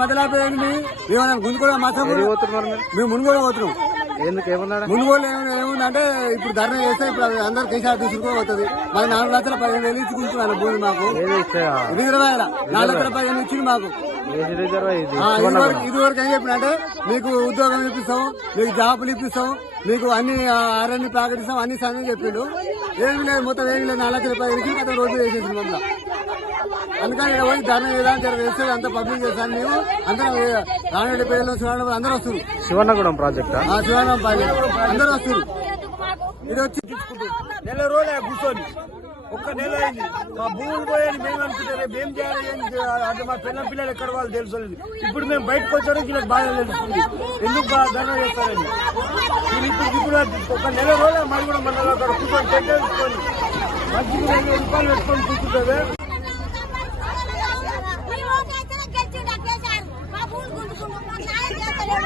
మధ్యలోపోయింది ఏమన్నా గుంజుకోవడం మాత్రం మేము మునుగోడ పోతున్నాం ఎందుకు ఏమన్నాడు? మునుగోలు ఏమ- ఏముందంటే ఇప్పుడు ధర్నా చేస్తే ఇప్పుడు అది అందరు కేసీఆర్ తీసుకుపోతుంది మరి నాలుగు లక్షల పదిహేను వేలు ఇచ్చి గుంజుకున్నాను భూమి మాకు. నాలుగు లక్షల పదిహేను ఇచ్చింది మాకు. ఇది ఇదివరకు ఏం చెప్పినంటే మీకు ఉద్యోగం ఇప్పిస్తాం మీకు జాబులు ఇప్పిస్తాం మీకు అన్ని ఆర్ఎన్ని ప్యాకెట్ ఇస్తాం అన్ని సమయం చెప్పిండు ఏమి లేదు మొత్తం ఏమి లేదు నాలుగు లక్షల పదిహేను అతను రోజు వేసేసింది మమ్మల్ని. అందుకని ఇక్కడ పోయి చేయడానికి జర వేస్తే అంతా పబ్లిక్ చేస్తాను మేము. అందరం రాణి పేర్లు చూడడం అందరూ వస్తారు శివన్నగూడెం ప్రాజెక్టా? ఆ శివానంద పల్లి అందరూ వస్తారు ఇది వచ్చి నెల రోజులు కూర్చొని. ఒక్క నెల అయింది. మా భూములు పోయాని మేము అనుకుంటే రేపు ఏం చేయాలి ఏం చేయాలి? అంటే మా పిల్ల పిల్లలు ఎక్కడ వాళ్ళు తెలుసలేదు ఇప్పుడు మేము బయటకు వచ్చారు వీళ్ళకి బాగా తెలుస్తుంది. ఎందుకు బాగా ధర్నా చేస్తారని? ఇప్పుడు ఇప్పుడు ఒక నెల రోజులు మరి కూడా మన కూర్చొని పెట్టేసుకొని మంచికి రెండు వేల రూపాయలు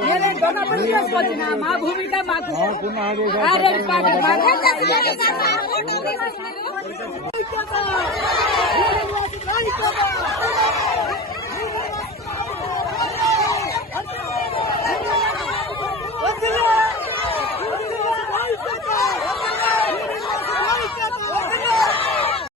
నేనే దొంగపడి చేసుకొచ్చిన? మా భూమిగా మాకు ఆరేడు పాటలు మాకు